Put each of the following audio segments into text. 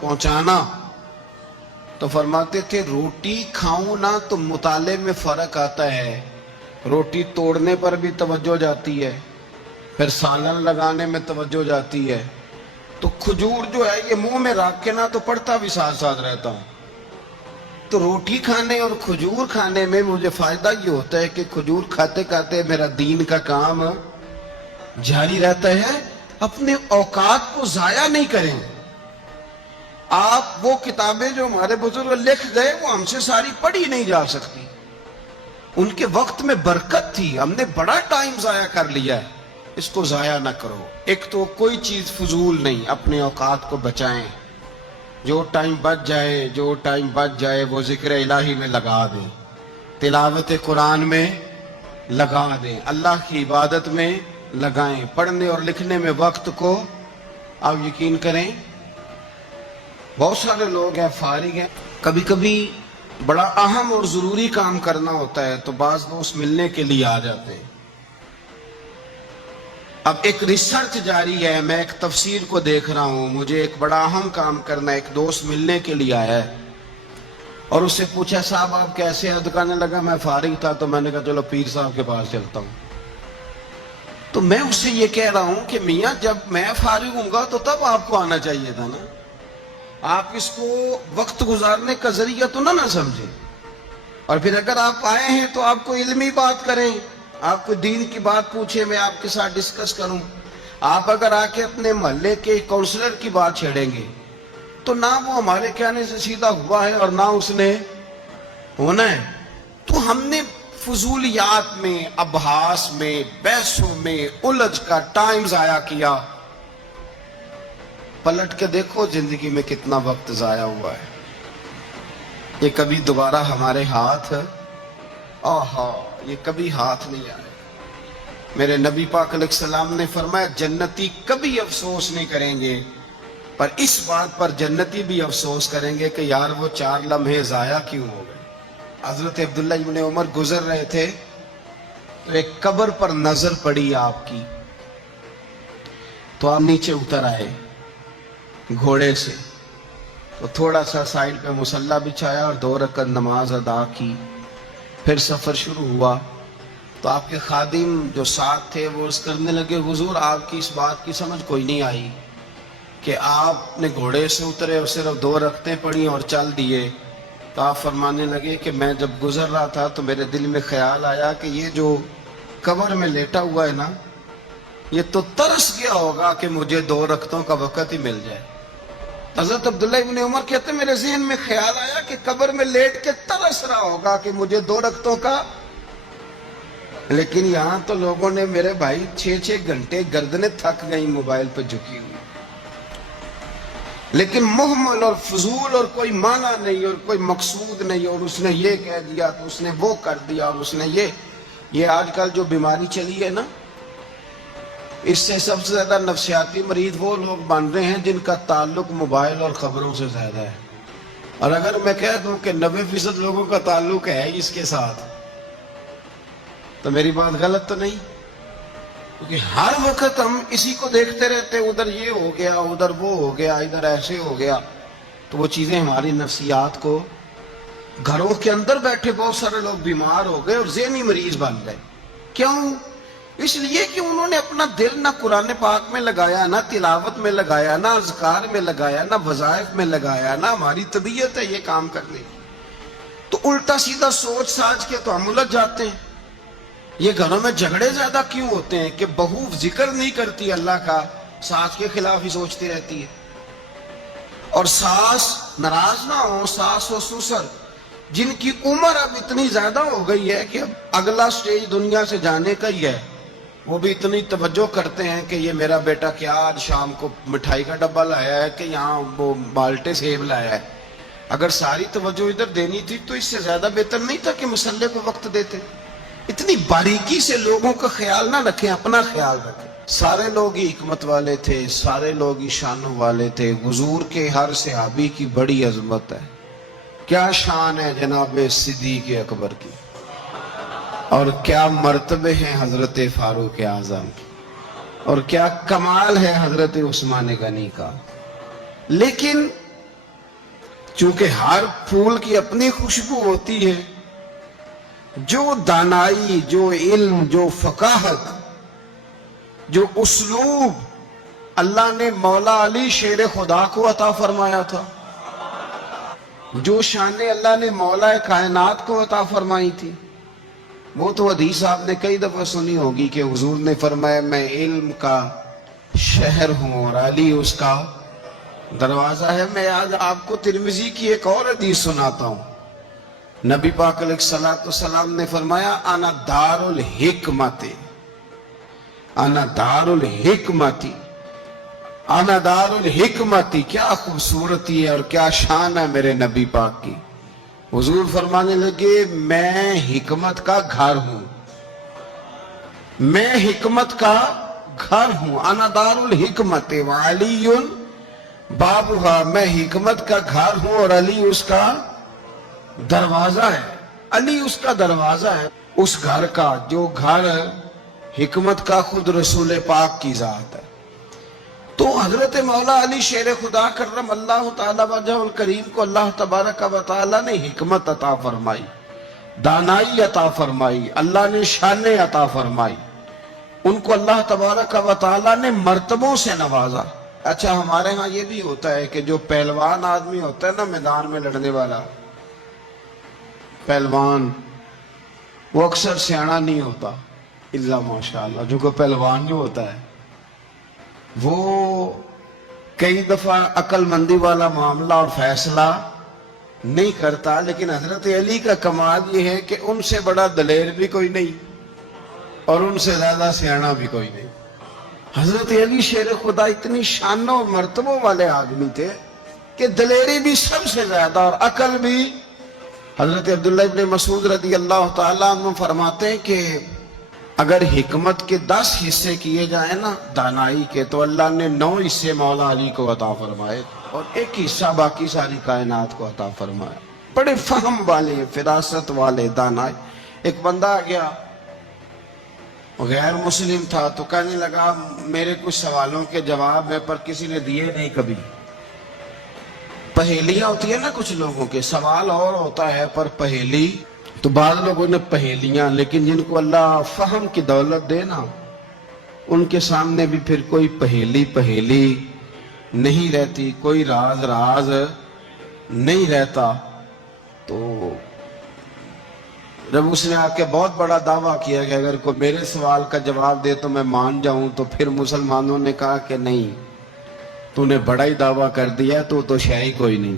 पहुंचाना। तो फरमाते थे रोटी खाऊं ना तो मुताले में फर्क आता है, रोटी तोड़ने पर भी तवज्जो जाती है, फिर सालन लगाने में तवज्जो जाती है। तो खजूर जो है ये मुंह में रख के ना तो पढ़ता भी साथ साथ रहता हूं। तो रोटी खाने और खजूर खाने में मुझे फायदा ये होता है कि खजूर खाते खाते मेरा दीन का काम जारी रहता है। अपने औकात को जाया नहीं करें। आप वो किताबें जो हमारे बुजुर्ग लिख गए वो हमसे सारी पढ़ी नहीं जा सकती। उनके वक्त में बरकत थी, हमने बड़ा टाइम जाया कर लिया है, इसको जाया ना करो। एक तो कोई चीज फजूल नहीं, अपने औकात को बचाएं। जो टाइम बच जाए वो जिक्र इलाही में लगा दें, तिलावत कुरान में लगा दें, अल्लाह की इबादत में लगाएं। पढ़ने और लिखने में वक्त को आप यकीन करें, बहुत सारे लोग हैं फारिग हैं, कभी कभी बड़ा अहम और जरूरी काम करना होता है तो बाज दोस्त मिलने के लिए आ जाते हैं। अब एक रिसर्च जारी है, मैं एक तफसीर को देख रहा हूं, मुझे एक बड़ा अहम काम करना है। एक दोस्त मिलने के लिए आया है और उससे पूछा साहब आप कैसे हैं? दुकाने लगा मैं फारिग था तो मैंने कहा चलो पीर साहब के पास चलता हूं। तो मैं उससे ये कह रहा हूं कि मियां जब मैं फारिग हूंगा तो तब आपको आना चाहिए था ना, आप इसको वक्त गुजारने का जरिया तो ना समझे। और फिर अगर आप आए हैं तो आपको इल्मी बात करें, आपको दीन की बात पूछे, मैं आपके साथ डिस्कस करूं। आप अगर आके अपने मोहल्ले के काउंसलर की बात छेड़ेंगे तो ना वो हमारे कहने से सीधा हुआ है और ना उसने होना है। तो हमने फजूलियात में, अबहास में, बहसों में उलझ का टाइम जाया किया। पलट के देखो जिंदगी में कितना वक्त जाया हुआ है। ये कभी दोबारा हमारे हाथ ये कभी हाथ नहीं आए। मेरे नबी पाक अलैहिस्सलाम ने फरमाया जन्नती कभी अफसोस नहीं करेंगे, पर इस बात पर जन्नती भी अफसोस करेंगे कि यार वो 4 लम्हे जाया क्यों हो गए। हजरत अब्दुल्ला इब्न उमर गुजर रहे थे तो एक कब्र पर नजर पड़ी आपकी, तो आप नीचे उतर आए घोड़े से, तो थोड़ा सा साइड पे मुसल्ला बिछाया और 2 रकअत नमाज अदा की। फिर सफर शुरू हुआ तो आपके खादिम जो साथ थे वो अर्ज करने लगे हुजूर आपकी इस बात की समझ कोई नहीं आई कि आपने घोड़े से उतरे और सिर्फ 2 रकतें पढ़ी और चल दिए। तो आप फरमाने लगे कि मैं जब गुजर रहा था तो मेरे दिल में ख्याल आया कि ये जो कब्र में लेटा हुआ है ना, ये तो तरस गया होगा कि मुझे 2 रकतों का वक़्त ही मिल जाए। हजरत अब्दुल्ला इब्न उमर कहते मेरे ज़हन में ख्याल आया कि कब्र में लेट के तरस रहा होगा कि मुझे 2 रकतों का। लेकिन यहां तो लोगों ने मेरे भाई 6-6 घंटे गर्दनें थक गई मोबाइल पर झुकी हुई, लेकिन मुहम्मल और फजूल और कोई माना नहीं और कोई मकसूद नहीं, और उसने ये कह दिया तो उसने वो कर दिया, और उसने ये आजकल जो बीमारी चली है ना, इससे सबसे ज्यादा नफ्सियाती मरीज वो लोग बन रहे हैं जिनका ताल्लुक मोबाइल और खबरों से ज्यादा है। और अगर मैं कह दूं कि 90% लोगों का ताल्लुक है इसके साथ, तो मेरी बात गलत तो नहीं? क्योंकि हर वक्त हम इसी को देखते रहते हैं, उधर ये हो गया, उधर वो हो गया, इधर ऐसे हो गया। तो वो चीजें हमारी नफ्सियात को, घरों के अंदर बैठे बहुत सारे लोग बीमार हो गए और ज़हनी मरीज बन गए। क्यों? इसलिए कि उन्होंने अपना दिल ना कुरान पाक में लगाया, ना तिलावत में लगाया, ना अज़कार में लगाया, ना वज़ाइफ में लगाया, ना हमारी तबीयत है ये काम करने की। तो उल्टा सीधा सोच साज के तो हम उलझ जाते हैं। ये घरों में झगड़े ज्यादा क्यों होते हैं कि बहू जिक्र नहीं करती अल्लाह का, सास के खिलाफ ही सोचती रहती है। और सास नाराज ना हो, सास और ससुर जिनकी उम्र अब इतनी ज्यादा हो गई है कि अब अगला स्टेज दुनिया से जाने का ही है, वो भी इतनी तवज्जो करते हैं कि ये मेरा बेटा क्या आज शाम को मिठाई का डब्बा लाया है कि यहाँ वो बाल्टे सेब लाया है। अगर सारी तवज्जो इधर देनी थी तो इससे ज्यादा बेहतर नहीं था कि मुसल्ले को वक्त देते। इतनी बारीकी से लोगों का ख्याल ना रखें, अपना ख्याल रखें। सारे लोग ही हिकमत वाले थे, सारे लोग ही शानों वाले थे। हुजूर के हर सहाबी की बड़ी अजमत है। क्या शान है जनाब सिद्दीक़ अकबर की, और क्या मर्तबे हैं हजरत फारूक आजम की, और क्या कमाल है हजरत उस्मान गनी का। लेकिन چونکہ ہر پھول کی اپنی خوشبو ہوتی ہے. جو دانائی، جو علم، جو فقاہت، جو اسلوب اللہ نے مولا علی شیر خدا کو عطا فرمایا تھا، جو شان اللہ نے مولا کائنات کو عطا فرمائی تھی، وہ تو حدیث آپ نے کئی دفعہ سنی ہوگی کہ حضور نے فرمایا میں علم کا شہر ہوں اور علی اس کا دروازہ ہے. میں آج آپ کو ترمذی کی ایک اور حدیث سناتا ہوں. نبی پاک علیہ الصلوۃ والسلام نے فرمایا انا دار الحکمت، انا دار الحکمتی، انا دار الحکمتی. کیا خوبصورتی ہے اور کیا شان ہے میرے نبی پاک کی. حضور فرمانے لگے میں حکمت کا گھر ہوں، میں حکمت کا گھر ہوں. انا دار الحکمت وعلی بابها، میں حکمت کا گھر ہوں اور علی اس کا دروازہ ہے. علی اس کا دروازہ ہے، اس گھر کا جو گھر حکمت کا خود رسول پاک کی ذات ہے. تو حضرت مولا علی شیر خدا کرم اللہ تعالیٰ وجہ الکریم کو اللہ تبارک و تعالیٰ نے حکمت عطا فرمائی، دانائی عطا فرمائی، اللہ نے شانیں عطا فرمائی. ان کو اللہ تبارک و تعالیٰ نے مرتبوں سے نوازا. اچھا ہمارے ہاں یہ بھی ہوتا ہے کہ جو پہلوان آدمی ہوتا ہے نا میدان میں لڑنے والا پہلوان، وہ اکثر سیاںا نہیں ہوتا الا ماشاءاللہ. جو کوئی پہلوان جو ہوتا ہے وہ کئی دفعہ عقل مندی والا معاملہ اور فیصلہ نہیں کرتا، لیکن حضرت علی کا کمال یہ ہے کہ ان سے بڑا دلیر بھی کوئی نہیں اور ان سے زیادہ سیاںا بھی کوئی نہیں. حضرت علی شیر خدا اتنی شانوں اور مرتبوں والے آدمی تھے کہ دلیری بھی سب سے زیادہ اور عقل بھی. حضرت عبداللہ ابن مسعود رضی اللہ تعالیٰ عنہ فرماتے ہیں کہ اگر حکمت کے 10 حصے کیے جائیں نا دانائی کے، تو اللہ نے 9 حصے مولا علی کو عطا فرمائے اور 1 حصہ باقی ساری کائنات کو عطا فرمایا. بڑے فہم والے، فراست والے، دانائی. ایک بندہ آ گیا غیر مسلم تھا تو کہنے لگا میرے کچھ سوالوں کے جواب ہے پر کسی نے دیے نہیں کبھی. پہیلیاں ہوتی ہیں نا کچھ لوگوں کے، سوال اور ہوتا ہے پر پہیلی تو بعض لوگوں نے پہیلیاں، لیکن جن کو اللہ فہم کی دولت دے نا ان کے سامنے بھی پھر کوئی پہیلی نہیں رہتی، کوئی راز نہیں رہتا. تو جب اس نے آ کے بہت بڑا دعویٰ کیا کہ اگر کوئی میرے سوال کا جواب دے تو میں مان جاؤں، تو پھر مسلمانوں نے کہا کہ نہیں، تو نے بڑا ہی دعویٰ کر دیا، تو شے ہی کوئی نہیں.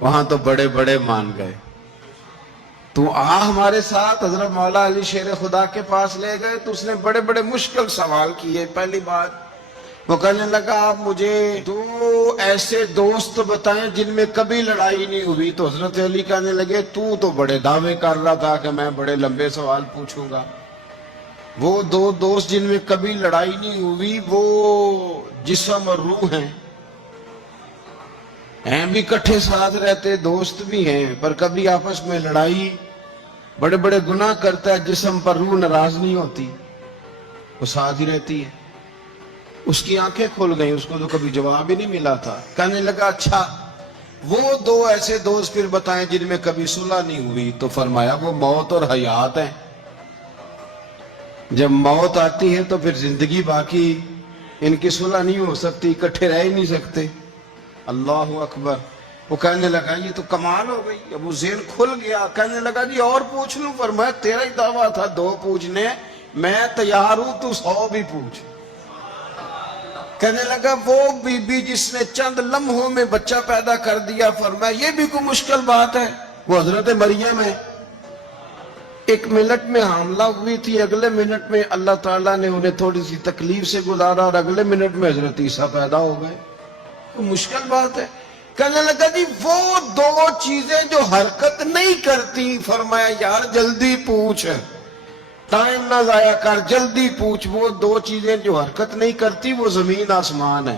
وہاں تو بڑے مان گئے. تو ہمارے ساتھ. حضرت مولا علی شیر خدا کے پاس لے گئے تو اس نے بڑے مشکل سوال کیے. پہلی بات وہ کہنے لگا آپ مجھے 2 ایسے دوست بتائیں جن میں کبھی لڑائی نہیں ہوئی. تو حضرت علی کہنے لگے تو بڑے دعوے کر رہا تھا کہ میں بڑے لمبے سوال پوچھوں گا. وہ 2 دوست جن میں کبھی لڑائی نہیں ہوئی وہ جسم اور روح ہیں بھی کٹھے ساتھ رہتے، دوست بھی ہیں، پر کبھی آپس میں لڑائی، بڑے گناہ کرتا ہے جسم پر، روح ناراض نہیں ہوتی، وہ ساتھ ہی رہتی ہے. اس کی آنکھیں کھل گئیں، اس کو تو کبھی جواب ہی نہیں ملا تھا. کہنے لگا اچھا وہ 2 ایسے دوست پھر بتائیں جن میں کبھی صلح نہیں ہوئی. تو فرمایا وہ موت اور حیات ہیں. جب موت آتی ہے تو پھر زندگی باقی، ان کی صلح نہیں ہو سکتی، اکٹھے رہ ہی نہیں سکتے. اللہ اکبر. وہ کہنے لگا یہ تو کمال ہو گئی. اب وہ ذہن کھل گیا. کہنے لگا جی اور پوچھ لوں؟ فرمایا تیرا ہی دعویٰ تھا 2 پوچھنے، میں تیار ہوں، تو 100 بھی پوچھ. کہنے لگا وہ بی بی جس نے چند لمحوں میں بچہ پیدا کر دیا، فرمایا یہ بھی کوئی مشکل بات ہے؟ وہ حضرت مریم ہے. 1 منٹ میں حاملہ ہوئی تھی، اگلے منٹ میں اللہ تعالیٰ نے انہیں تھوڑی سی تکلیف سے گزارا اور اگلے منٹ میں حضرت عیسیٰ پیدا ہو گئے. وہ مشکل بات ہے؟ کہنے لگا جی وہ 2 چیزیں جو حرکت نہیں کرتی. فرمایا یار جلدی پوچھ، ٹائم نہ ضائع کر، جلدی پوچھ. وہ 2 چیزیں جو حرکت نہیں کرتی وہ زمین آسمان ہے.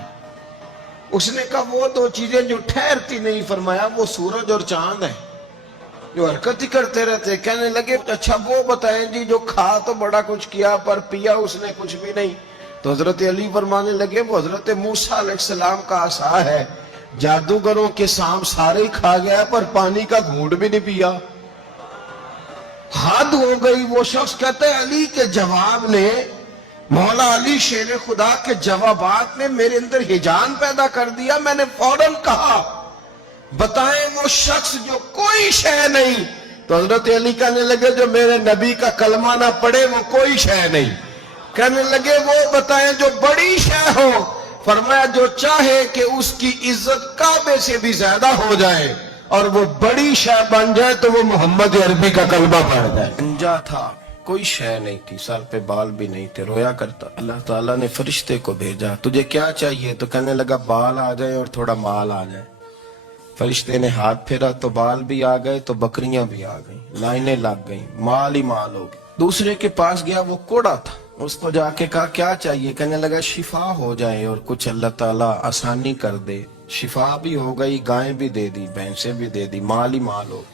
اس نے کہا وہ 2 چیزیں جو ٹھہرتی نہیں. فرمایا وہ سورج اور چاند ہے جو حرکت ہی کرتے رہتے. کہنے لگے اچھا وہ بتائیں جی جو کھا تو بڑا کچھ کیا پر پیا اس نے کچھ بھی نہیں. تو حضرت علی فرمانے لگے وہ حضرت موسیٰ علیہ السلام کا عصا ہے जादूगरों के सांप सारे ही खा गया पर पानी का घूंट भी नहीं पिया। हद हो गई। वो शख्स कहते हैं अली के जवाब ने, मौला अली शेर खुदा के जवाबात ने मेरे अंदर हिजान पैदा कर दिया। मैंने फौरन कहा बताएं वो शख्स जो कोई शय नहीं। तो हजरत अली कहने लगे जो मेरे नबी का कलमा ना पढ़े वो कोई शय नहीं। कहने लगे वो बताएं जो बड़ी शय हो। फरमाया जो चाहे कि उसकी इज्जत काबे से भी ज्यादा हो जाए और वो बड़ी शय बन जाए तो वो मोहम्मद अरबी का कलमा पढ़ जाए। गंजा था, कोई शय नहीं थी, सर पे बाल भी नहीं थे, रोया करता। अल्लाह ताला ने फरिश्ते को भेजा, तुझे क्या चाहिए? तो कहने लगा बाल आ जाए और थोड़ा माल आ जाए। फरिश्ते ने हाथ फेरा तो बाल भी आ गए तो बकरियां भी आ गई, लाइनें लग गई, माल ही माल हो गई। दूसरे के पास गया, वो कोड़ा था, उसको जाके कहा क्या चाहिए? कहने लगा शिफा हो जाए और कुछ अल्लाह ताला आसानी कर दे। शिफा भी हो गई, गायें भी दे दी, भैंसें भी दे दी, माल ही माल हो।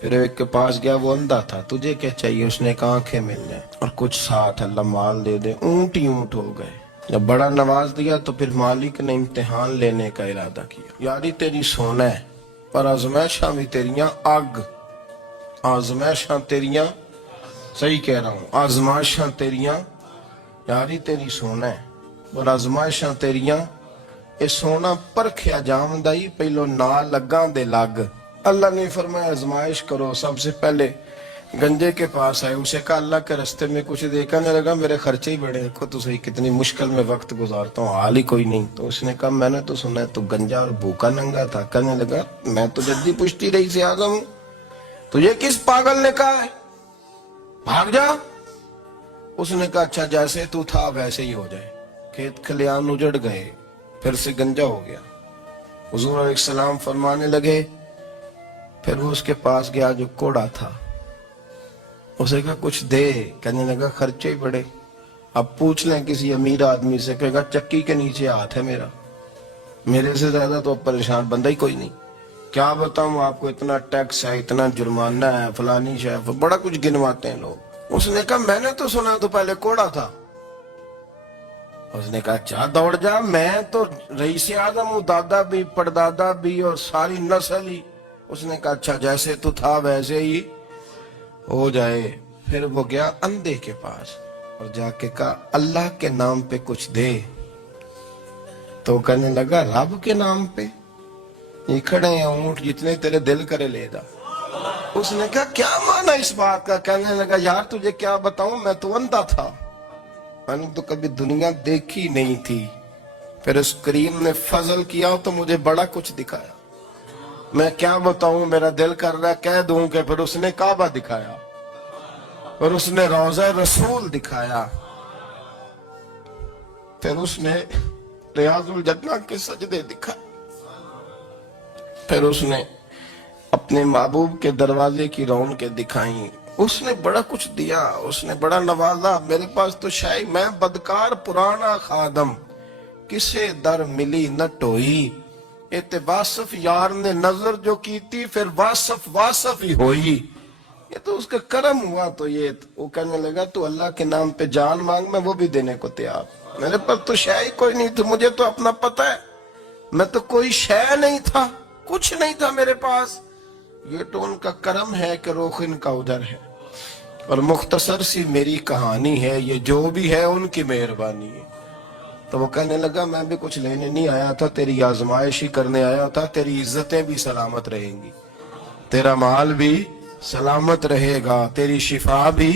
फिर एक के पास गया, वो अंधा था, तुझे क्या चाहिए? उसने कहा आंखें मिल जाए और कुछ साथ अल्लाह माल दे दे। ऊंट ही ऊंट हो गए। जब बड़ा नवाज दिया तो फिर मालिक ने इम्तिहान लेने का इरादा किया। यारी तेरी सोना है पर आजमाइशां भी तेरियां अग, आजमाइशां तेरियां, सही कह रहा हूं, आजमाइशां तेरियां, यारी तेरी सोना है पर आजमाइशां तेरियां। ये सोना परखिया जामदा ही पहलो ना लगा दे लग। अल्लाह ने फरमाया आजमाइश करो। सबसे पहले गंजे के पास आए, उसे कहा अल्लाह के रास्ते में कुछ देखने लगा, मेरे खर्चे ही बड़े, देखो तो सही कितनी मुश्किल में वक्त गुजारता हूँ, हाल ही कोई नहीं। तो उसने कहा मैंने तो सुना है तू गंजा और भूखा नंगा था। कहने लगा मैं तो जद्दी पुश्ती रही से आजम हूँ, तुझे किस पागल ने कहा है भाग जा? उसने कहा अच्छा जैसे तू था वैसे ही हो जाए। खेत खलियान उजड़ गए, फिर से गंजा हो गया। हुजूर अलैहिस्सलाम फरमाने लगे, फिर वो उसके पास गया जो कोड़ा था, उसे कहा कुछ दे। कहने लगा खर्चे ही बड़े, अब पूछ लें किसी अमीर आदमी से, कहेगा चक्की के नीचे हाथ है मेरा, मेरे से ज्यादा तो परेशान बंदा ही कोई नहीं। क्या बताऊं आपको, इतना टैक्स है, इतना जुर्माना है, फलानी शय, बड़ा कुछ गिनवाते हैं लोग। उसने कहा मैंने तो सुना तो पहले कोड़ा था। उसने कहा अच्छा दौड़ जा, मैं तो रईस आजम हूं, दादा भी परदादा भी और सारी नस्ल ही। उसने कहा अच्छा जैसे तू था वैसे ही हो जाए। फिर वो गया अंधे के पास और जाके कहा अल्लाह के नाम पे कुछ दे। तो कहने लगा रब के नाम पे? ये खड़े हैं ऊंट, जितने तेरे दिल करे ले जा। उसने कहा क्या माना इस बात का? कहने लगा यार तुझे क्या बताऊं, मैं तो अंधा था, मैंने तो कभी दुनिया देखी नहीं थी। फिर उस करीम ने फजल किया तो मुझे बड़ा कुछ दिखाया। मैं क्या बताऊं, मेरा दिल कर रहा है कह दूं कि फिर उसने काबा दिखाया और उसने रोजा रसूल दिखाया, फिर उसने रियाजुल जन्ना के सजदे दिखाए, फिर उसने अपने महबूब के दरवाजे की रौनकें दिखाई। उसने बड़ा कुछ दिया, उसने बड़ा नवाजा। मेरे पास तो शायद मैं बदकार पुराना खादम, किसे दर मिली न टोई। इते वासफ यार ने नजर जो की थी, फिर वासफ वासफ ही होई। ये तो उसका करम हुआ। तो ये वो कहने लगा तू अल्लाह के नाम पे जान मांग, मैं वो भी देने को तैयार। मेरे पास तो शय कोई नहीं थी, मुझे तो अपना पता है, मैं तो कोई शय नहीं था, कुछ नहीं था मेरे पास। ये तो उनका करम है कि रुख इनका उधर है। और मुख्तसर सी मेरी कहानी है, ये जो भी है उनकी मेहरबानी है। तो वो कहने लगा मैं भी कुछ लेने नहीं आया था, तेरी आजमाइश ही करने आया था। तेरी इज्जतें भी सलामत रहेंगी, तेरा माल भी सलामत रहेगा, तेरी शिफा भी।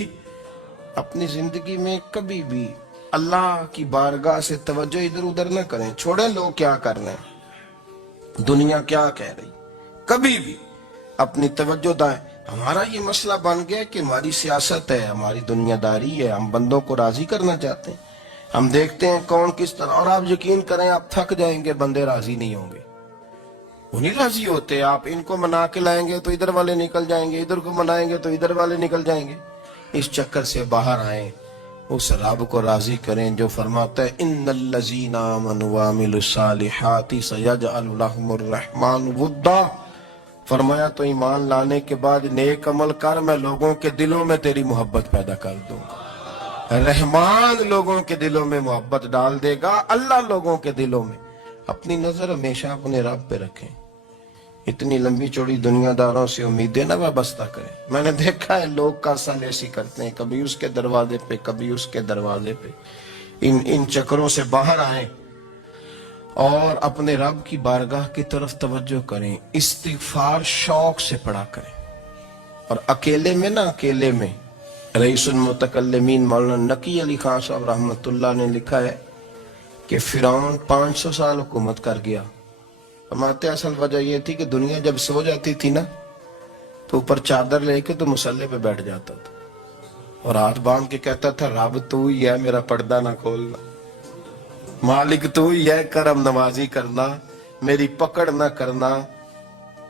अपनी जिंदगी में कभी भी अल्लाह की बारगाह से तवज्जो इधर उधर न करें, छोड़े लोग क्या कर रहे हैं, दुनिया क्या कह रही, कभी भी अपनी तवज्जो दाएं। हमारा ये मसला बन गया कि हमारी सियासत है, हमारी दुनियादारी है, हम बंदों को राजी करना चाहते हैं। हम देखते हैं कौन किस तरह, और आप यकीन करें आप थक जाएंगे, बंदे राजी नहीं होंगे, वो नहीं राजी होते। आप इनको मना के लाएंगे तो इधर वाले निकल जाएंगे, इधर को मनाएंगे तो इधर वाले निकल जाएंगे। इस चक्कर से बाहर आए, उस रब को राजी करें जो फरमाता है इन्नल्लज़ीना आमनू व अमिलुस्सालिहाति सयजअलु लहुमुर रहमान वुद्दा। फरमाया तो ईमान लाने के बाद नेक अमल कर, मैं लोगों के दिलों में तेरी मोहब्बत पैदा कर दूंगा। रहमान लोगों के दिलों में मोहब्बत डाल देगा, अल्लाह लोगों के दिलों में اپنی نظر ہمیشہ اپنے رب پہ رکھیں. اتنی لمبی چوڑی دنیا داروں سے امیدیں نہ وابستہ کریں. میں نے دیکھا ہے لوگ کا سال ایسی کرتے ہیں، کبھی اس کے دروازے پہ کبھی اس کے دروازے پہ. ان چکروں سے باہر آئیں اور اپنے رب کی بارگاہ کی طرف توجہ کریں. استغفار شوق سے پڑھا کریں. اور اکیلے میں اکیلے میں رئیس المتکلمین مولانا نقی علی خان صاحب رحمۃ اللہ نے لکھا ہے کہ فرعون 500 سال حکومت کر گیا. فرماتے اصل وجہ یہ تھی کہ دنیا جب سو جاتی تھی نا تو اوپر چادر لے کے تو مسلح پہ بیٹھ جاتا تھا اور ہاتھ باندھ کے کہتا تھا رب تو ہی ہے، میرا پردہ نہ کھولنا، مالک تو ہی ہے، کرم نوازی کرنا، میری پکڑ نہ کرنا.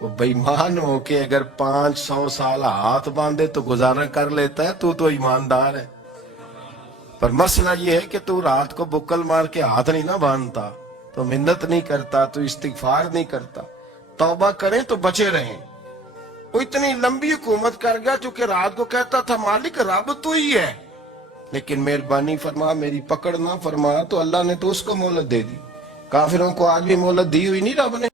وہ بے ایمان ہو کے اگر 500 سال ہاتھ باندھے تو گزارا کر لیتا ہے، تو ایماندار ہے. پر مسئلہ یہ ہے کہ تو رات کو بکل مار کے ہاتھ نہیں نہ باندھتا، تو منت نہیں کرتا، تو استغفار نہیں کرتا. توبہ کریں تو بچے رہیں. وہ اتنی لمبی حکومت کر گیا چونکہ رات کو کہتا تھا مالک رب تو ہی ہے، لیکن مہربانی فرما میری پکڑ نہ فرما، تو اللہ نے تو اس کو مہلت دے دی. کافروں کو آج بھی مہلت دی ہوئی نہیں رب نے.